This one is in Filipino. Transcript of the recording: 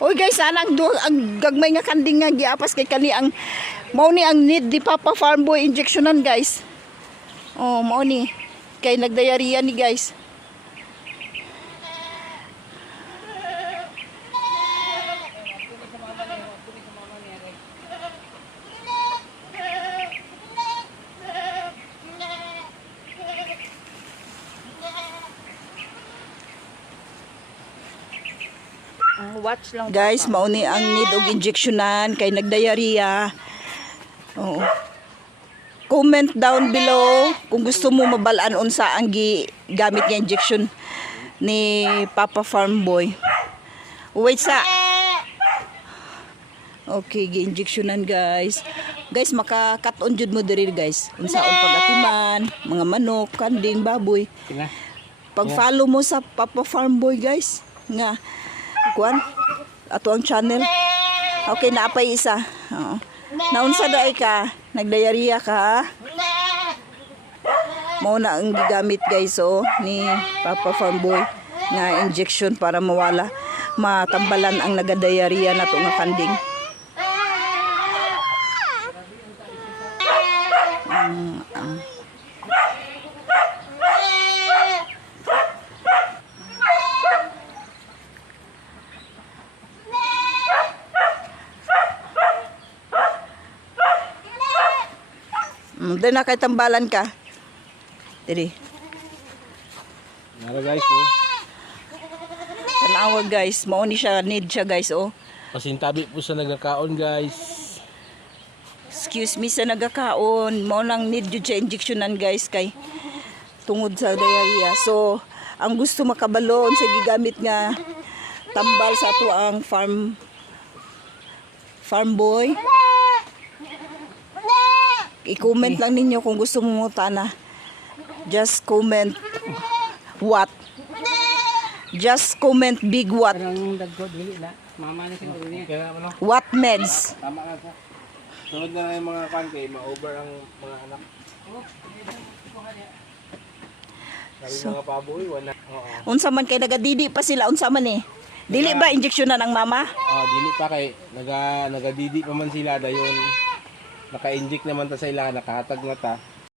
Oy guys, sana ang gagmay nga kanding nga giapas kay kani ang mao ni ang need di Papa Farm Boy injectionan guys. Oh, mao ni kay nagdiarrhea ni guys. Watch lang. Guys, mauni ang need og injectionan kay nagdiarrhea. Oo. Comment down below kung gusto mo mabalaan unsa ang gamit nga injection ni Papa Farm Boy. Wait sa. Okay, gi-injectionan guys. Guys, maka-cut-on jud mo diri guys. Unsaon pag-atiman, mga manok, kanding, baboy. Pag-follow mo sa Papa Farm Boy guys. Nga kuan ato ang channel. Okay, naapay isa. Oo. Naunsa daay ka? Nagdiarrhea ka? Mao na ang gigamit guys ni Papa Farm Boy nga injection para mawala matambalan ang nagadiarrhea nato nga kanding. Doon na kay tambalan ka. Diri. Nara guys, Tanawa guys, mao ni siya need siya guys Pasintabi po sa nagkakaon guys. Excuse me sa nagakaon, mao nang need jud siya injectionan guys kay tungod sa diarrhea. So, ang gusto makabalon sa gigamit nga tambal sa ato ang farm boy. I-comment lang ninyo kung gusto mo na. Just comment what. Just comment big what. What meds. Tama na po. Sunod na yung mga kay ma-over ang mga anak. So, mga paboy, wala. Unsa man kay nagadidi pa sila, unsa man Dili ba injeksyonan ang mama? Dili pa kay nagadidi pa man sila dayon. Naka-inject naman ta sa ila, nakahatag na ta.